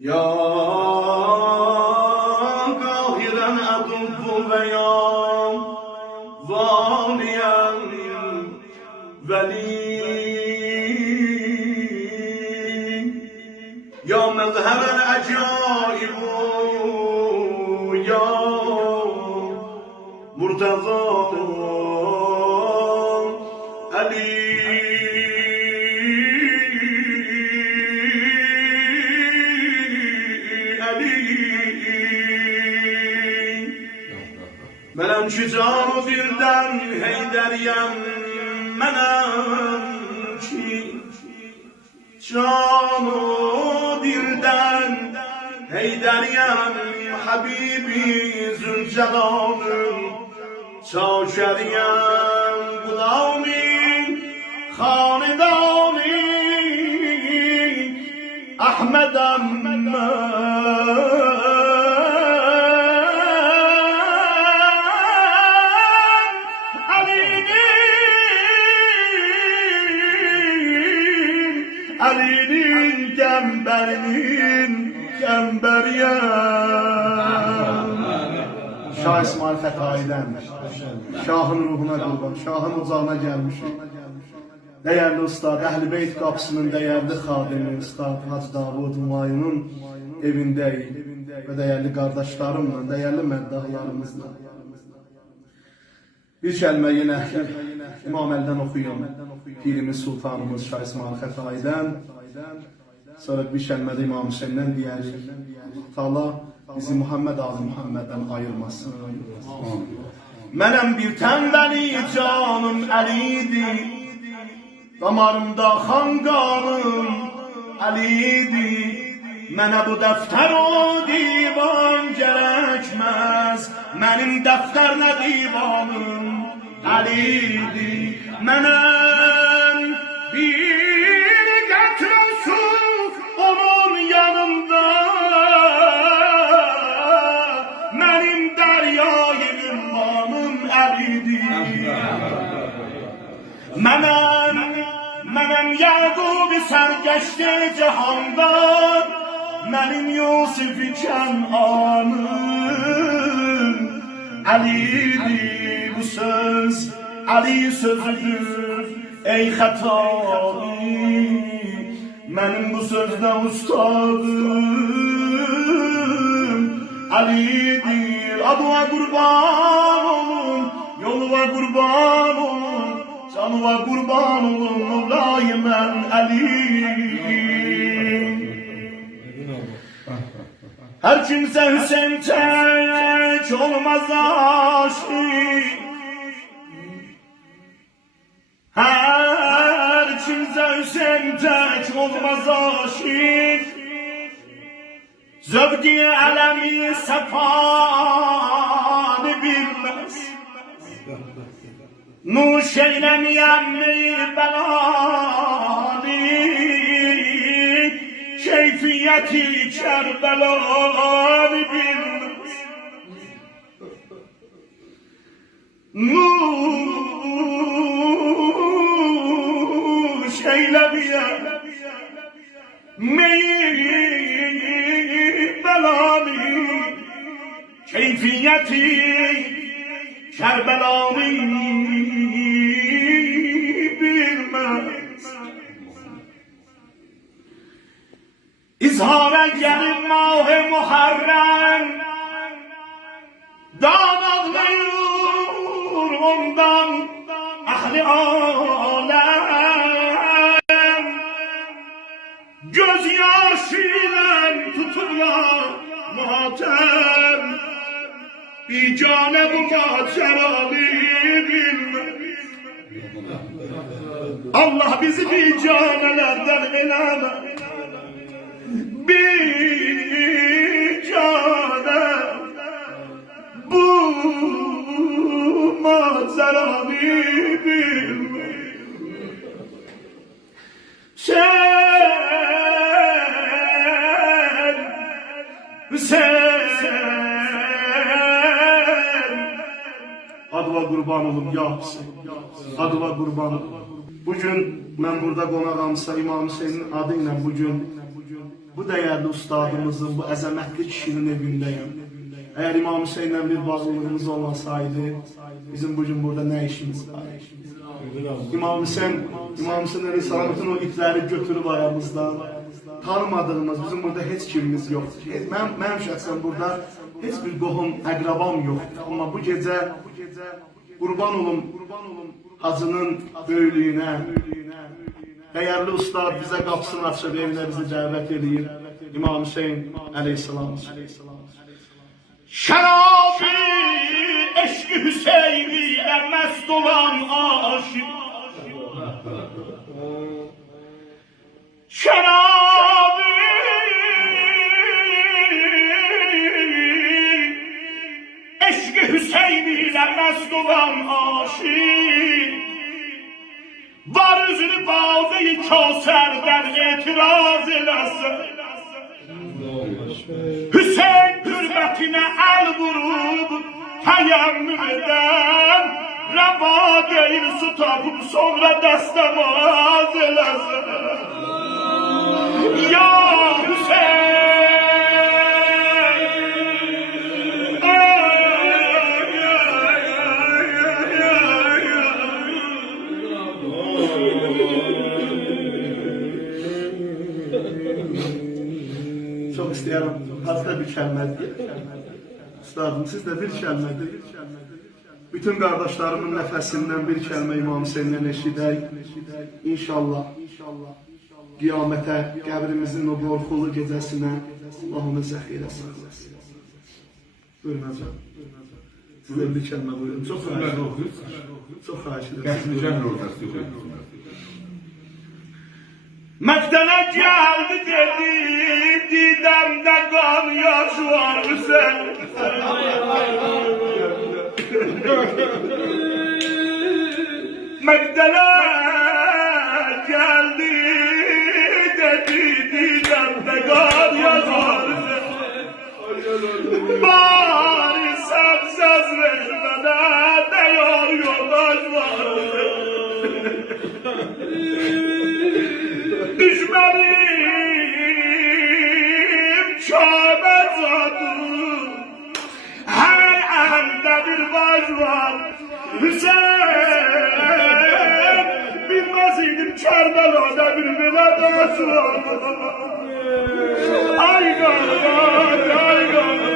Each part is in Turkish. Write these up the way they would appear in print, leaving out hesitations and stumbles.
Ya kahiren adubu ve ya valiyen veli. Ya mezheren acaibu ya murtaza Ali. Menem şücanı birden heyderyen menem ki canı dilden heyderyen Habibi Zülcelal'ın çavşeryen gulami hanedani Ahmed'em Ali'nin gemberiyen Şah İsmail Fethai'den Şahın ruhuna kurban, Şahın ocağına gelmişim. Değerli Ustad, Əhl-i Beyt kapısının değerli xadimi Ustad Hacı Davud Humayun'un evindeyim ve değerli kardeşlerimle, değerli məddahlarımızla. Bir kəlmə yenə İmam Əldən oxuyum. Pirimiz Sultanımız Şah İsmail Fethai'den. Sonra bir kəlmə də İmam Hüseyin'den deyərik. Allah bizi Muhammed Ali Muhammed'den ayırmasın. Mənəm bir tənbəli canım Əlidir. Damarımda xan qanım Əlidir. Mənə bu dəftər o divan gərəkməz. Mənim dəftərlə divanım Əlidir. Mənəm bir qətrə su onun yanında. Mənim dəryayı ümmanım Əlidir. Mənəm Yaqub-i sərgəşdi cihandan. Mənim Yusuf-i Kənanım Əlidir. Bu söz Ali sözüdür ey xətai. Mənim bu sözdə ustadım Əlidir. Adıma qurban olun, yoluma qurban olun, canıma qurban olun, Mevla-i mən Əlidir. Her kimse Hüseyin tek olmaz aşık. Her kimse Hüseyin tek olmaz aşık. Zövk-i alemi sefanı bilmez. Nuş eylemeyen belanı. Keyfiyeti Kerbela'nı bilmez. Nuş eylemeyen belanı. Keyfiyeti Kerbela'nı bilmez. İzhara gelin mah-ı Muharrem, dağlanıyor ondan ahli alem. Gözyaşıyla tuturlar matem, bir cane bu maceralı bilmez. Allah bizi bir canelerden eleme. Bir cane bu manzaranı bilmez. Sen adıma kurban olum ya Hüseyin, adıma kurban olum. Bugün ben burada qonağamsa İmam Hüseyin'in adıyla bugün bu değerli ustadımızın, bu əzəmətli kişinin evindəyim. Eğer İmam Hüseyin'le bir bağlılığımız olmasaydı, bizim bugün burada ne işimiz var? İmam Hüseyin'in Risaletin o ipleri götürüp ayağımızdan, tanımadığımız, bizim burada hiç kimimiz yok. Ben şahsen burada hiç bir qohum, əqrabam yok. Ama bu gece qurban olum hacının böylüyünə, değerli ustad bize kapısını açıb evine bizi dəvət edir. İmam Hüseyin aleyhisselam. Şerafi eşki Hüseyin'le mest olan aşık. Şerafi eşki Hüseyin'le mest olan aşık. Var üzünü bağlı Kevser'den itiraz eləsin. Hüseyin hürmetine el vurup teyemmüm eden, reva değil su tapıp sonra destemaz eləsin. Ya Hüseyin, çok isteyelim. Hatta bir kəlmə deyək. Üstadım, siz de bir kəlmə deyək. Bütün kardeşlerimin nefesinden bir kəlmə İmam Hüseyin'den eşidək. İnşallah qiyamətə, qəbrimizin o qorxulu gecəsinə Allah'ını zəxirə sağlasın. Buyurun hocam. Sizden bir kəlmə buyurun. Çok xahiş ederim. Məktələ gəldi dedi, didəmdə qan yaş var Hüseyin. Məktələ gəldi dedi, didəmdə qan yaş var Hüseyin. Bari sən söz vermənə dəyər yoldaş var Düşmenim Kabe zadı, her anda bir baş var Hüseyin, bilmez idim Kerbela'da bir bile baş var. Ay kardeş, ay kardeş.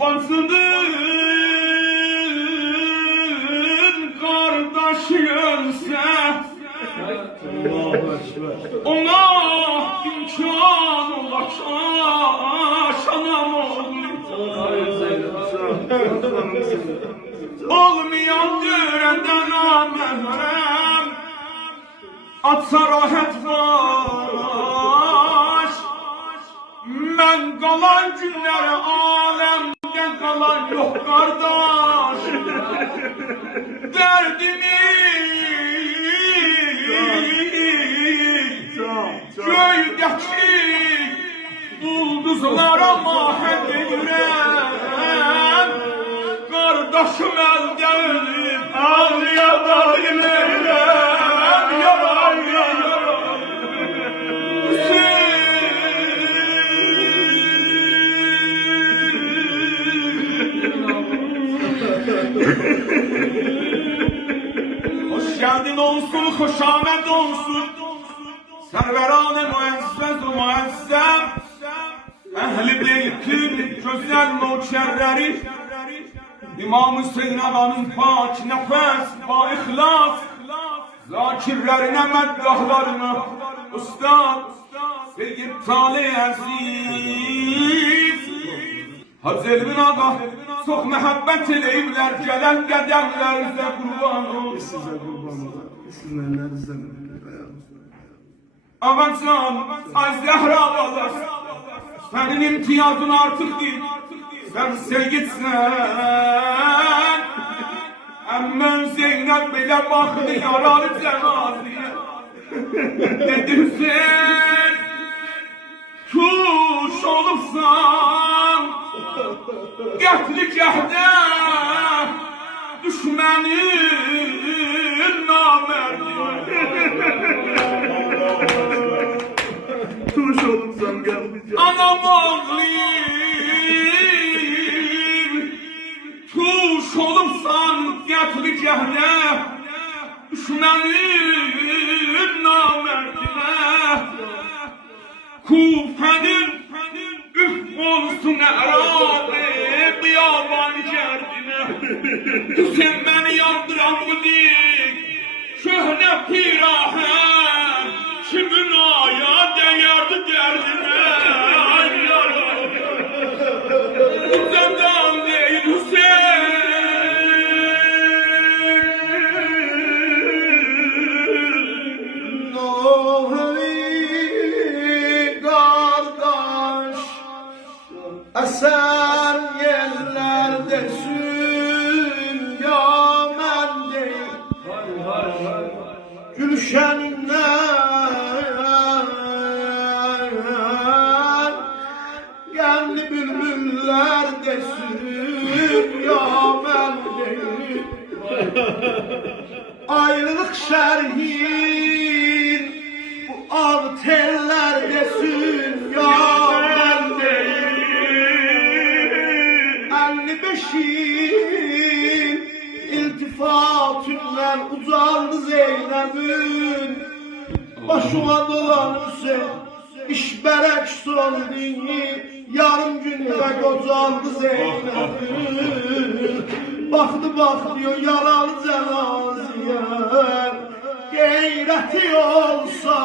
Bansıdır ona imkan ulaşanam olmayan dürenden amehrem atsa rahat baş ben kalan günleri alemde kalan yok kardeş derdimi göydeki ulduzlara mahv edirəm kardeşim elde ölüp ağlayadayım eylem yalan yalan hoş geldin olsun, hoş ahmet olsun Serveran-ı müezzez-ı müezzem Ehl-i Beyt'in güzel nökerleri İmam Hüseyin Ağa'nın pak nefes ve ihlas Zakirlerine meddahlarını Ustad Seyyid Talih Aziz Hacı Elvin Ağa çok mehabbet eleyimler gelen qədəmlərinizə qurban olsun Sizə qurban olsun. Sizin ellerinizdən Ağacan, ay Zəhra bacası, senin imtiyazın artık değil, sen seyitsen. Əmmən Zeynep belə baxdı yarar cəmaziyə, dedi Hüseyin, tuş olubsan, qətli cəhdə, düşmenin namerdine. Tuş oğlum sen gelmeyeceksin. Anam ağlayayım, tuş olursan getireceğine, düşmenin namerdine. Kufenin üf olsun erabi, biyaban içerisine. Sen beni yandıran bu dik, şöhre pirahen, kimin aya değerdi derdine. Ay yarabbim, senden değil Hüseyin. Eser yerlerdesin ya men değil Gülşeninden Genli bülbüllerdesin ya men değil Ayrılık şerhin bu ağ tellerdesin ya men değil 55'in iltifatından uzandı Zeynep'in başına dolan Hüseyin işberek son dini yarım günde kocaldı Zeynep'in baktı diyor yaralı cenazeye gayreti olsa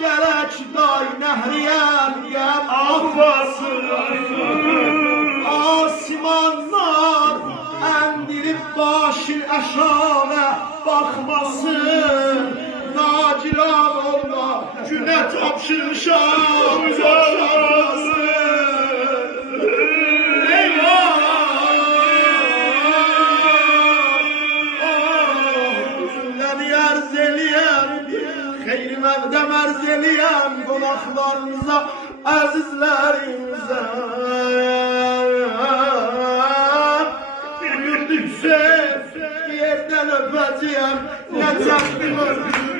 gerek day nehriyem gel affasın Asimanlar endirip başın aşağıya bakmasın Nacilan olma güne tapşırışam çarpmasın Eyvah Cümleni erzeliyem Xeyri mevdem erzeliyem Konaklarımıza azizlerimize yerden öpeceğim Ne çektim öpür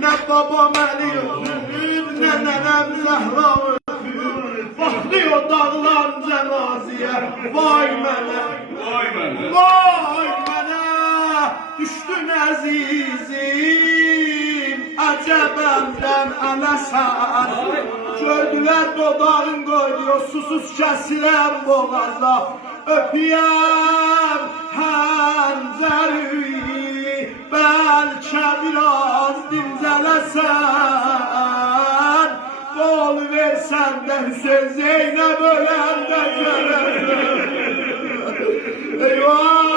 Ne babam eli öpür Ne nenem Zehra öpür Bakıyor dağlar cenazeye Vay mənə Vay mənə Düştün əzizim Əcəbəmdən ələsən Gördülər dodağın qoyuyor Susuz kəsilər boğazda Öpüyem həncəri Bəlkə biraz dincələsən Qol versən də Hüseyin Zeynəb öləndə görəsən Eyvah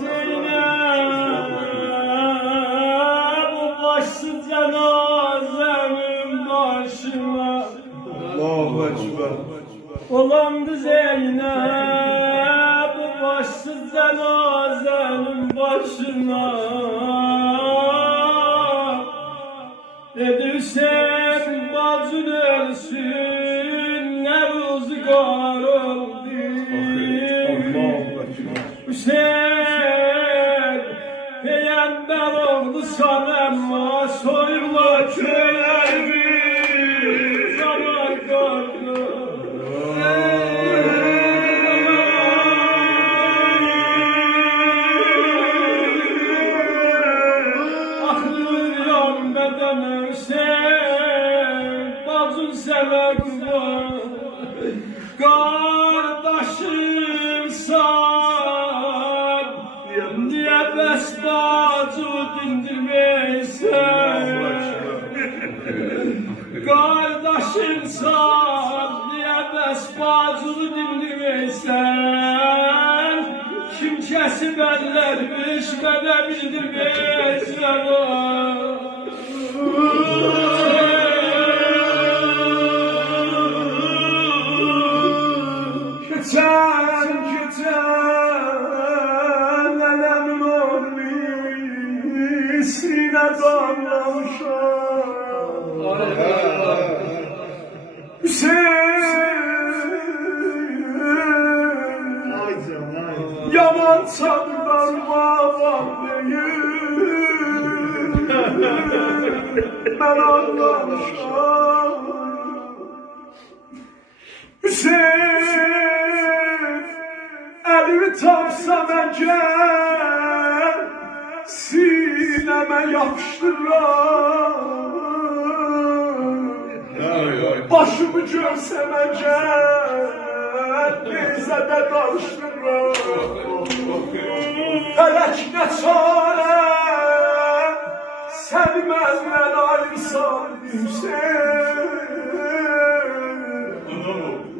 Zeynep bu başsız cenazemin başına Allahu Ekber Olandı Zeynep bu başsız cenazemin başına Dedi Hüseyin bacın ölsün ne rüzgar oldu Hüseyin peygamber oldu sanema soyla köylerimi zaman kaldı Aklım bedene Hüseyin bacın sana kurban Kardeşim sen Niye bestacı dindirmeysen Kardeşim sen Niye bestacı dindirmeysen Kim kesip ellermiş bana bildirmeysen Keçen Nenemin oğlu Sine damlamışam Hüseyin Yaman çadırlarıma bağlayın. Ben anlamışam. Hüseyin elimi tapsam eğer sineme yapıştırırım. Başımı görsem eğer neyzede karıştırırım. Felek ne çare seni məndən ayırsan Hüseyin.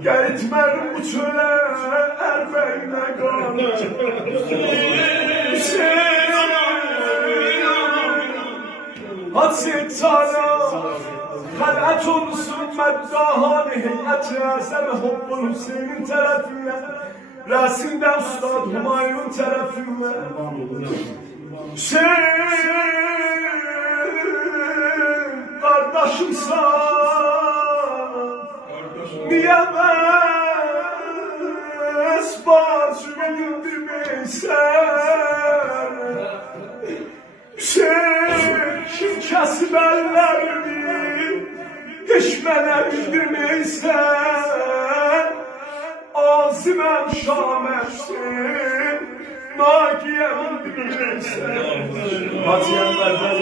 Gitmədim bu çölə ərvəyinə qalır Hüseyin. Hadset sana xələt olsun məddahani heyəti əzəl Hobbul Hüseynin tərəfinə Rəsimdə Ustad Humayun tərəfinə Hüseyin kardeşimsən niye bəs başımı güldürmeysən Hüseyin kim kəsib əllərimi heç mənə bildirmeysən Aziməm şaməşsin Nagiye bildirmeysən Haciyənlərdən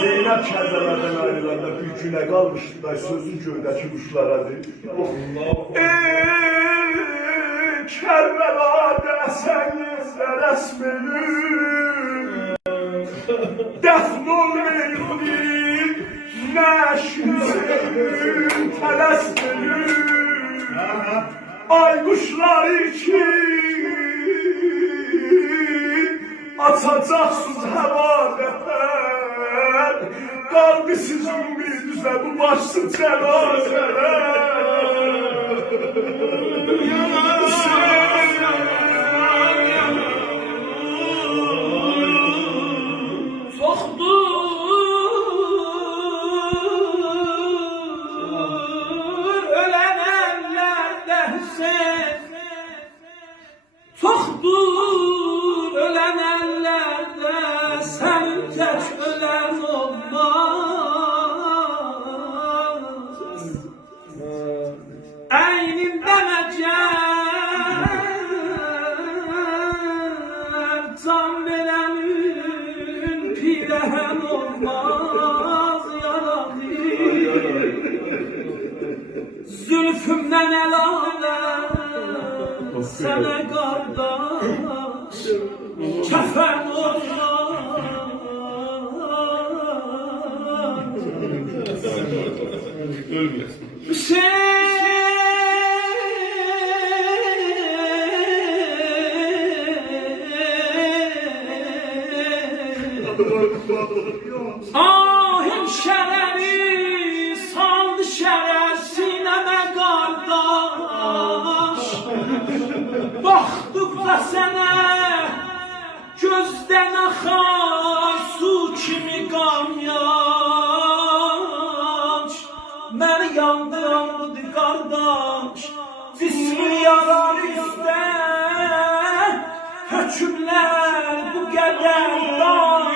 Zeynəb kərbələrdən ayrılanda bir günə qalmışdı da sözün göydəki quşlaradır. Kərbəladə sənizdə rəsmülür Dəfn olmayın nəşnüzün tələsmülür Ay quşları ki Açacaksınız hevadeler Kalbi sizin bir düze bu başsız Çoktur ölen ellerde Hüseyin Çoktur ölen ellerde sen tek ölen olmaz Eynimde mecel can verenin pirehem olmaz yaralı Zülfümden el alem sana kardeş kefen olmaz Ahim şereri saldı şerer sineme kardeş Baktıkla sana gözden akar su kimi kamyaş Beni yandırandı kardeş cismi yarar üstte Hükümler bu kadar daş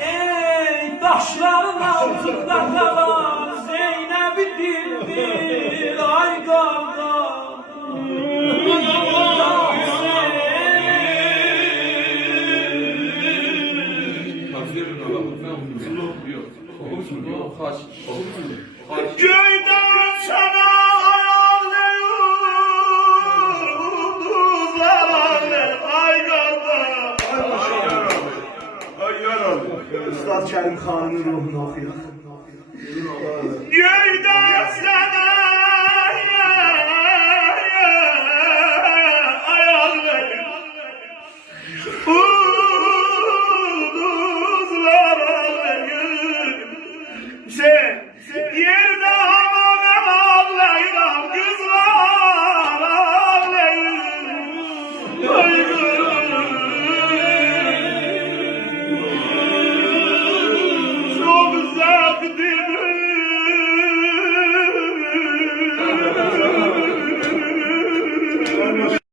Ey taşların altında kalan Zeynep'i dindir ay kardeş Göyden sana ayarlayın Ay kardeş Ustad Kərim xanın ruhunu oxuyaq. Göyden sana